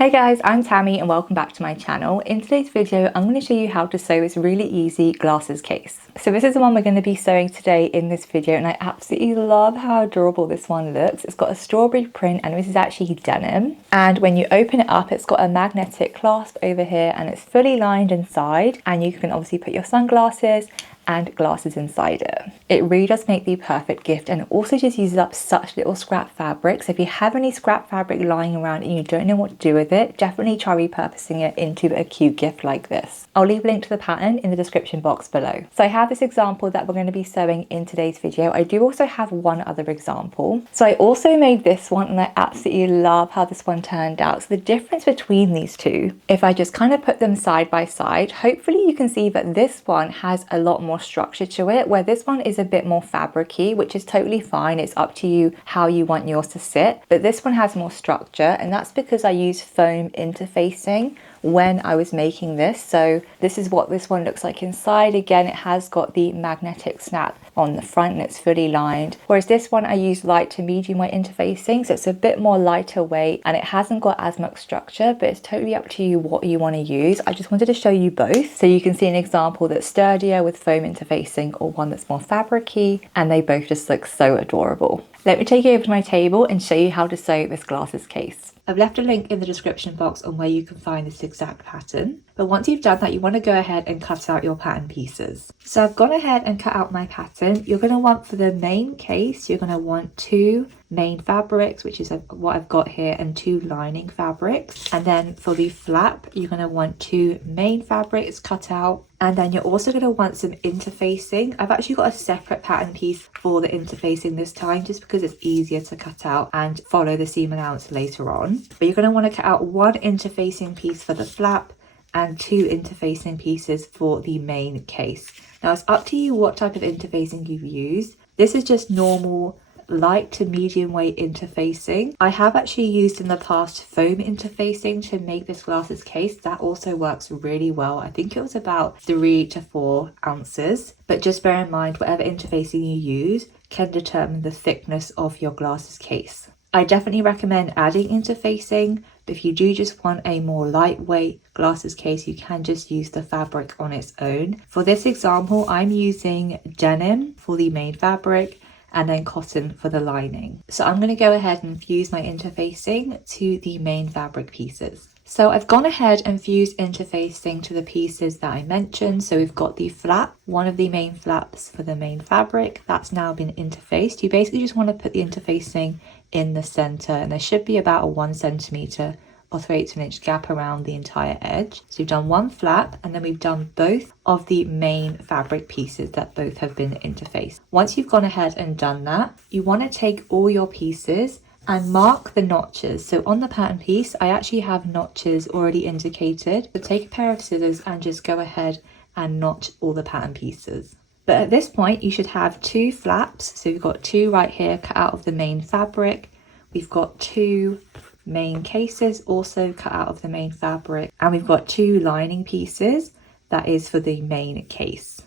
Hey guys, I'm Tammy and welcome back to my channel. In today's video, I'm going to show you how to sew this really easy glasses case. So this is the one we're going to be sewing today in this video, and I absolutely love how adorable this one looks. It's got a strawberry print and this is actually denim. And when you open it up, it's got a magnetic clasp over here and it's fully lined inside, and you can obviously put your sunglasses and glasses inside it. It really does make the perfect gift, and it also just uses up such little scrap fabric. So if you have any scrap fabric lying around and you don't know what to do with it, definitely try repurposing it into a cute gift like this. I'll leave a link to the pattern in the description box below. So I have this example that we're going to be sewing in today's video. I do also have one other example. So I also made this one and I absolutely love how this one turned out. So the difference between these two, if I just kind of put them side by side, hopefully you can see that this one has a lot more structure to it, where this one is a bit more fabricy, which is totally fine. It's up to you how you want yours to sit, but this one has more structure, and that's because I use foam interfacing when I was making this. So this is what this one looks like inside. Again, it has got the magnetic snap on the front and it's fully lined, whereas this one I use light to medium weight interfacing, so it's a bit more lighter weight and it hasn't got as much structure, but it's totally up to you what you want to use. I just wanted to show you both so you can see an example that's sturdier with foam interfacing or one that's more fabricy, and they both just look so adorable. Let me take you over to my table and show you how to sew this glasses case. I've left a link in the description box on where you can find this exact pattern. But once you've done that, you want to go ahead and cut out your pattern pieces. So I've gone ahead and cut out my pattern. You're going to want, for the main case, you're going to want 2 main fabrics, which is what I've got here, and 2 lining fabrics. And then for the flap, you're going to want 2 main fabrics cut out. And then you're also going to want some interfacing. I've actually got a separate pattern piece for the interfacing this time, just because it's easier to cut out and follow the seam allowance later on. But you're going to want to cut out 1 interfacing piece for the flap and 2 interfacing pieces for the main case. Now it's up to you what type of interfacing you've used. This is just normal light to medium weight interfacing. I have actually used in the past foam interfacing to make this glasses case. That also works really well. I think it was about 3 to 4 ounces, but just bear in mind whatever interfacing you use can determine the thickness of your glasses case. I definitely recommend adding interfacing, but if you do just want a more lightweight glasses case, you can just use the fabric on its own. For this example, I'm using denim for the main fabric and then cotton for the lining. So I'm going to go ahead and fuse my interfacing to the main fabric pieces. So I've gone ahead and fused interfacing to the pieces that I mentioned. So we've got the flap, one of the main flaps for the main fabric, that's now been interfaced. You basically just want to put the interfacing in the center, and there should be about a 1 centimeter or 3/8 of an inch gap around the entire edge. So we've done 1 flap, and then we've done both of the main fabric pieces that both have been interfaced. Once you've gone ahead and done that, you want to take all your pieces and mark the notches. So on the pattern piece, I actually have notches already indicated. So take a pair of scissors and just go ahead and notch all the pattern pieces. But at this point, you should have 2 flaps. So we've got 2 right here cut out of the main fabric. We've got 2 main cases also cut out of the main fabric, and we've got 2 lining pieces that is for the main case.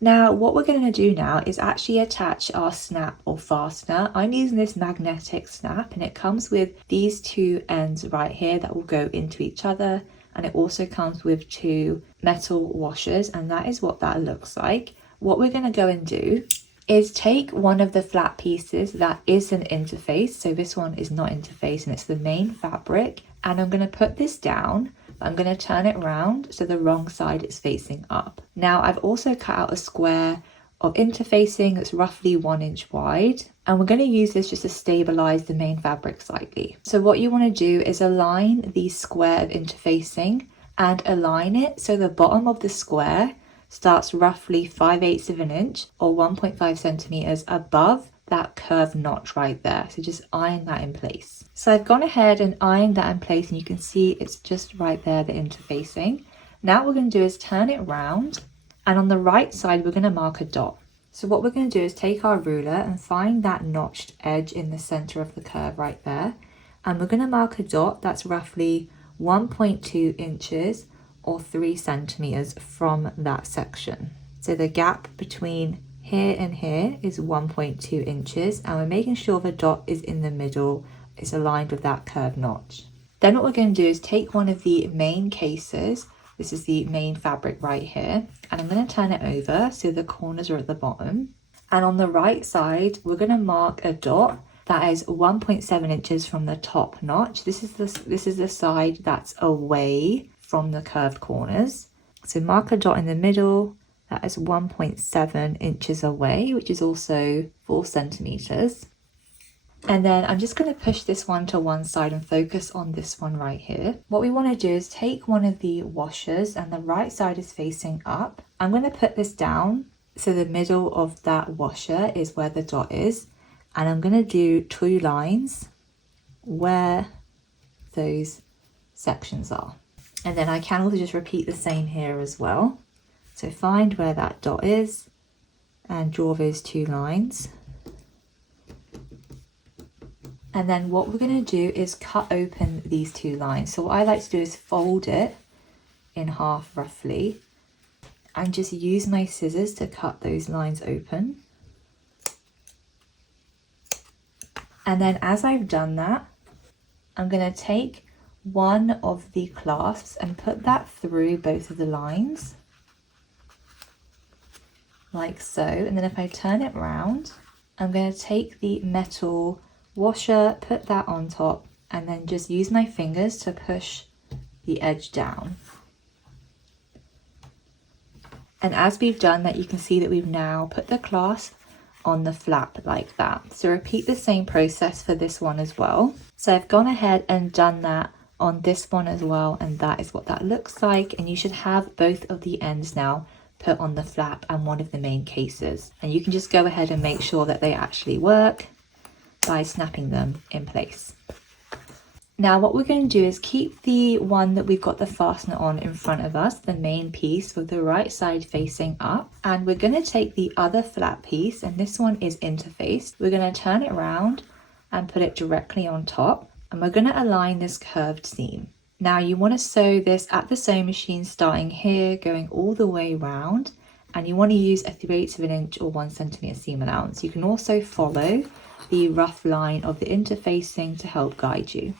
Now what we're going to do now is actually attach our snap or fastener. I'm using this magnetic snap, and it comes with these 2 ends right here that will go into each other, and it also comes with 2 metal washers, and that is what that looks like. What we're going to go and do is take one of the flat pieces that is an interface. So this one is not interface and it's the main fabric. And I'm going to put this down. I'm going to turn it around so the wrong side is facing up. Now I've also cut out a square of interfacing that's roughly 1 inch wide. And we're going to use this just to stabilize the main fabric slightly. So what you want to do is align the square of interfacing and align it so the bottom of the square starts roughly 5/8 of an inch or 1.5 centimeters above that curved notch right there. So just iron that in place. So I've gone ahead and ironed that in place, and you can see it's just right there, the interfacing. Now what we're going to do is turn it around, and on the right side we're going to mark a dot. So what we're going to do is take our ruler and find that notched edge in the center of the curve right there, and we're going to mark a dot that's roughly 1.2 inches or 3 centimeters from that section. So the gap between here and here is 1.2 inches, and we're making sure the dot is in the middle, it's aligned with that curved notch. Then what we're going to do is take one of the main cases. This is the main fabric right here, and I'm going to turn it over so the corners are at the bottom. And on the right side, we're going to mark a dot that is 1.7 inches from the top notch. This is the side that's away from the curved corners. So mark a dot in the middle that is 1.7 inches away, which is also 4 centimeters. And then I'm just going to push this one to one side and focus on this one right here. What we want to do is take one of the washers, and the right side is facing up. I'm going to put this down so the middle of that washer is where the dot is. And I'm going to do 2 lines where those sections are. And then I can also just repeat the same here as well. So find where that dot is and draw those 2 lines. And then what we're going to do is cut open these 2 lines. So what I like to do is fold it in half roughly and just use my scissors to cut those lines open. And then as I've done that, I'm going to take one of the clasps and put that through both of the lines, like so. And then if I turn it round, I'm going to take the metal washer, put that on top, and then just use my fingers to push the edge down. And as we've done that, you can see that we've now put the clasp on the flap like that. So repeat the same process for this one as well. So I've gone ahead and done that on this one as well, and that is what that looks like. And you should have both of the ends now put on the flap and one of the main cases. And you can just go ahead and make sure that they actually work by snapping them in place. Now what we're going to do is keep the one that we've got the fastener on in front of us, the main piece, with the right side facing up, and we're going to take the other flap piece, and this one is interfaced. We're going to turn it around and put it directly on top, and we're going to align this curved seam. Now you want to sew this at the sewing machine, starting here, going all the way round, and you want to use a 3/8 of an inch or 1 centimeter seam allowance. You can also follow the rough line of the interfacing to help guide you.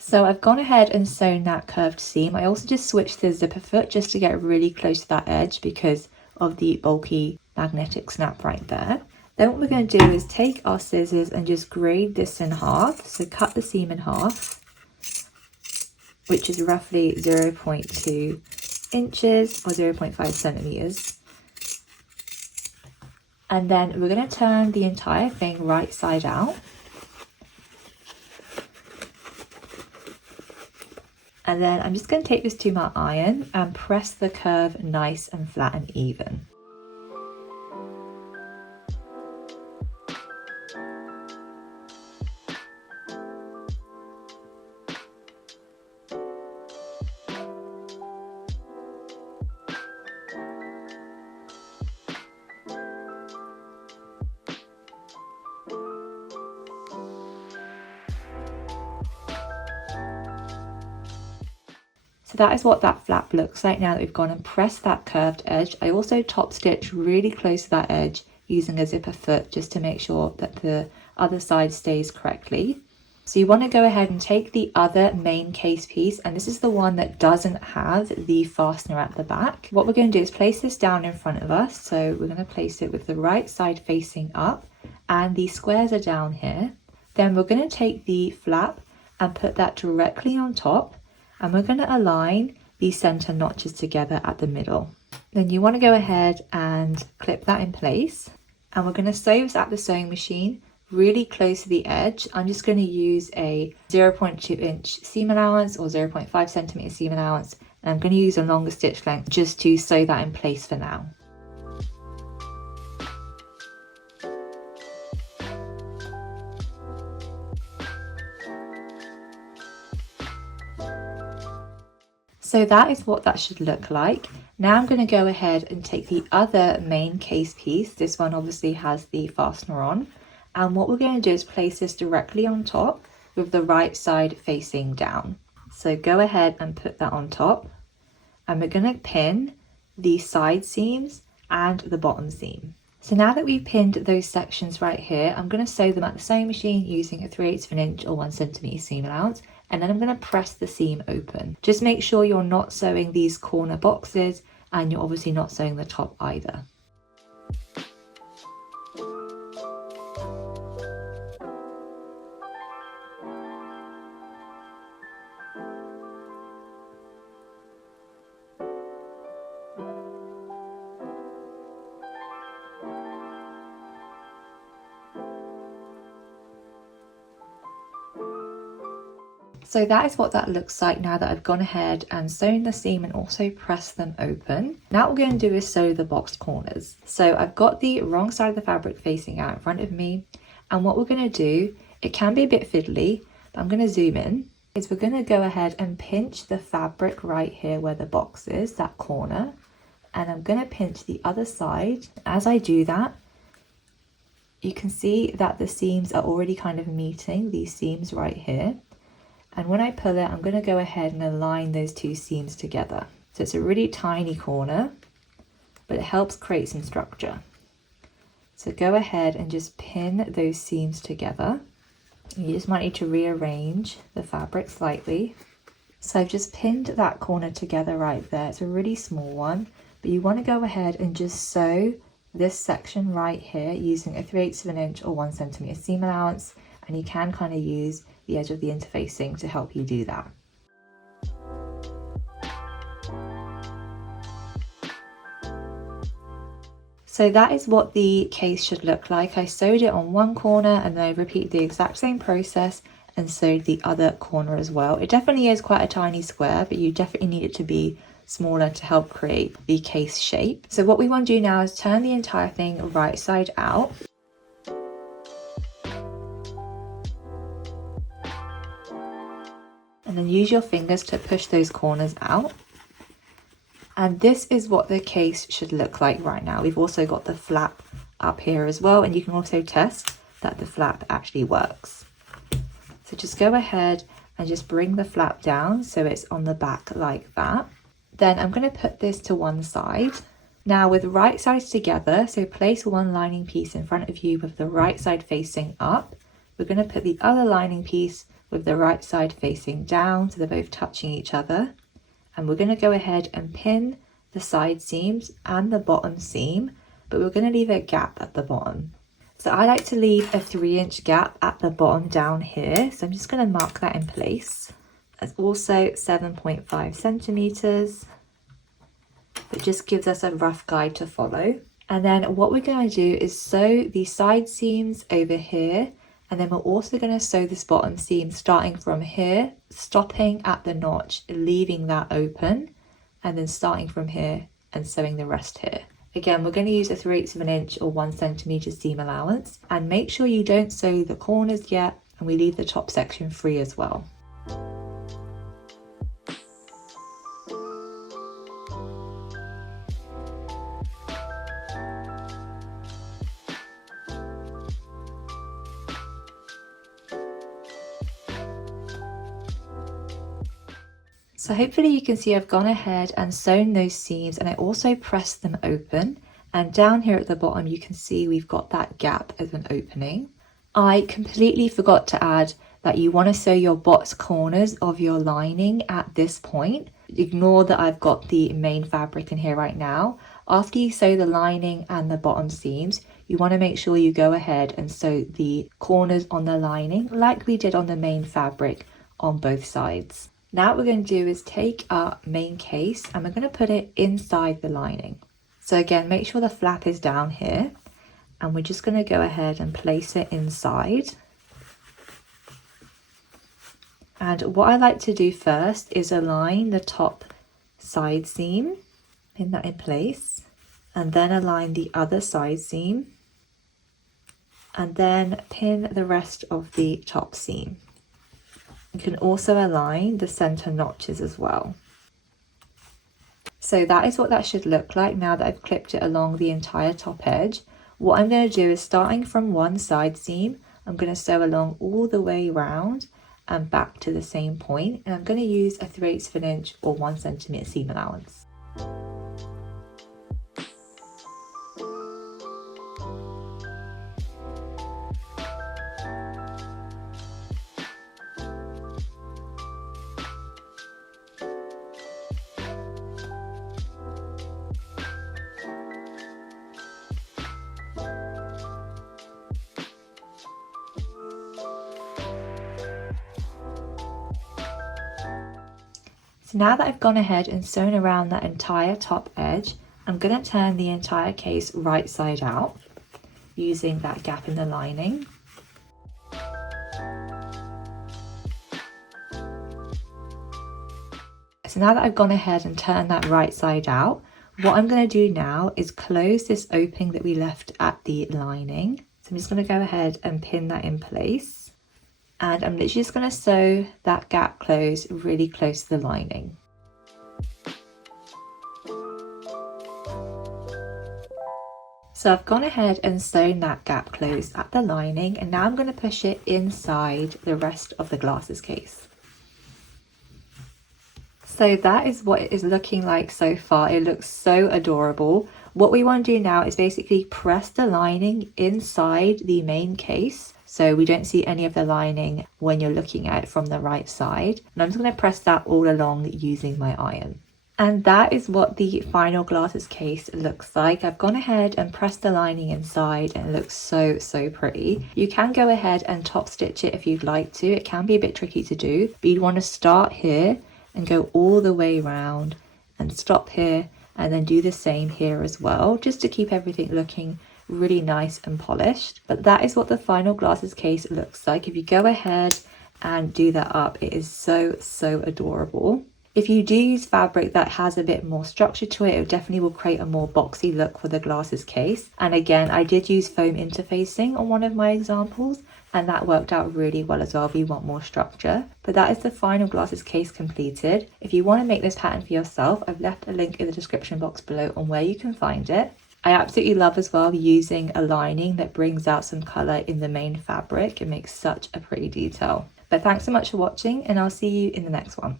So I've gone ahead and sewn that curved seam. I also just switched the zipper foot just to get really close to that edge because of the bulky magnetic snap right there. Then what we're going to do is take our scissors and just grade this in half. So cut the seam in half, which is roughly 0.2 inches or 0.5 centimeters. And then we're going to turn the entire thing right side out. And then I'm just going to take this to my iron and press the curve nice and flat and even. So that is what that flap looks like now that we've gone and pressed that curved edge. I also top stitch really close to that edge using a zipper foot just to make sure that the other side stays correctly. So you want to go ahead and take the other main case piece, and this is the one that doesn't have the fastener at the back. What we're going to do is place this down in front of us. So we're going to place it with the right side facing up and the squares are down here. Then we're going to take the flap and put that directly on top. And we're going to align these center notches together at the middle. Then you want to go ahead and clip that in place. And we're going to sew this at the sewing machine really close to the edge. I'm just going to use a 0.2 inch seam allowance or 0.5 centimeter seam allowance. And I'm going to use a longer stitch length just to sew that in place for now. So that is what that should look like. Now I'm going to go ahead and take the other main case piece. This one obviously has the fastener on. And what we're going to do is place this directly on top with the right side facing down. So go ahead and put that on top, and we're going to pin the side seams and the bottom seam. So now that we've pinned those sections right here, I'm going to sew them at the sewing machine using a 3/8 of an inch or 1 centimeter seam allowance, and then I'm going to press the seam open. Just make sure you're not sewing these corner boxes, and you're obviously not sewing the top either. So that is what that looks like now that I've gone ahead and sewn the seam and also pressed them open. Now what we're going to do is sew the boxed corners. So I've got the wrong side of the fabric facing out in front of me, and what we're going to do, it can be a bit fiddly, but I'm going to zoom in, is we're going to go ahead and pinch the fabric right here where the box is, that corner, and I'm going to pinch the other side. As I do that, you can see that the seams are already kind of meeting these seams right here. And when I pull it, I'm going to go ahead and align those two seams together. So it's a really tiny corner, but it helps create some structure. So go ahead and just pin those seams together. You just might need to rearrange the fabric slightly. So I've just pinned that corner together right there. It's a really small one, but you want to go ahead and just sew this section right here using a 3/8 of an inch or 1 centimeter seam allowance, and you can kind of use the edge of the interfacing to help you do that. So that is what the case should look like. I sewed it on one corner and then I repeated the exact same process and sewed the other corner as well. It definitely is quite a tiny square, but you definitely need it to be smaller to help create the case shape. So what we want to do now is turn the entire thing right side out. And then use your fingers to push those corners out. And this is what the case should look like right now. We've also got the flap up here as well, and you can also test that the flap actually works. So just go ahead and just bring the flap down so it's on the back like that. Then I'm going to put this to one side. Now with right sides together, so place one lining piece in front of you with the right side facing up. We're going to put the other lining piece with the right side facing down, so they're both touching each other. And we're going to go ahead and pin the side seams and the bottom seam, but we're going to leave a gap at the bottom. So I like to leave a 3-inch gap at the bottom down here. So I'm just going to mark that in place. That's also 7.5 centimeters. It just gives us a rough guide to follow. And then what we're going to do is sew the side seams over here. And then we're also going to sew this bottom seam starting from here, stopping at the notch, leaving that open, and then starting from here and sewing the rest here. Again, we're going to use a 3/8 of an inch or 1 centimeter seam allowance, and make sure you don't sew the corners yet, and we leave the top section free as well. So hopefully you can see I've gone ahead and sewn those seams, and I also pressed them open. And down here at the bottom, you can see we've got that gap as an opening. I completely forgot to add that you want to sew your box corners of your lining at this point. Ignore that I've got the main fabric in here right now. After you sew the lining and the bottom seams, you want to make sure you go ahead and sew the corners on the lining like we did on the main fabric on both sides. Now what we're going to do is take our main case and we're going to put it inside the lining. So again, make sure the flap is down here, and we're just going to go ahead and place it inside. And what I like to do first is align the top side seam, pin that in place, and then align the other side seam, and then pin the rest of the top seam. You can also align the center notches as well. So that is what that should look like now that I've clipped it along the entire top edge. What I'm going to do is, starting from one side seam, I'm going to sew along all the way around, and back to the same point, and I'm going to use a 3/8 of an inch or 1 centimetre seam allowance. So now that I've gone ahead and sewn around that entire top edge, I'm going to turn the entire case right side out using that gap in the lining. So now that I've gone ahead and turned that right side out, what I'm going to do now is close this opening that we left at the lining. So I'm just going to go ahead and pin that in place. And I'm literally just going to sew that gap closed really close to the lining. So I've gone ahead and sewn that gap closed at the lining, and now I'm going to push it inside the rest of the glasses case. So that is what it is looking like so far. It looks so adorable. What we want to do now is basically press the lining inside the main case, so we don't see any of the lining when you're looking at it from the right side. And I'm just going to press that all along using my iron. And that is what the final glasses case looks like. I've gone ahead and pressed the lining inside, and it looks so pretty. You can go ahead and top stitch it if you'd like to. It can be a bit tricky to do, but you'd want to start here and go all the way around and stop here, and then do the same here as well, just to keep everything looking really nice and polished. But that is what the final glasses case looks like. If you go ahead and do that up, it is so adorable. If you do use fabric that has a bit more structure to it, it definitely will create a more boxy look for the glasses case. And again, I did use foam interfacing on one of my examples, and that worked out really well as well if you want more structure. But that is the final glasses case completed. If you want to make this pattern for yourself, I've left a link in the description box below on where you can find it. I absolutely love as well using a lining that brings out some colour in the main fabric. It makes such a pretty detail. But thanks so much for watching, and I'll see you in the next one.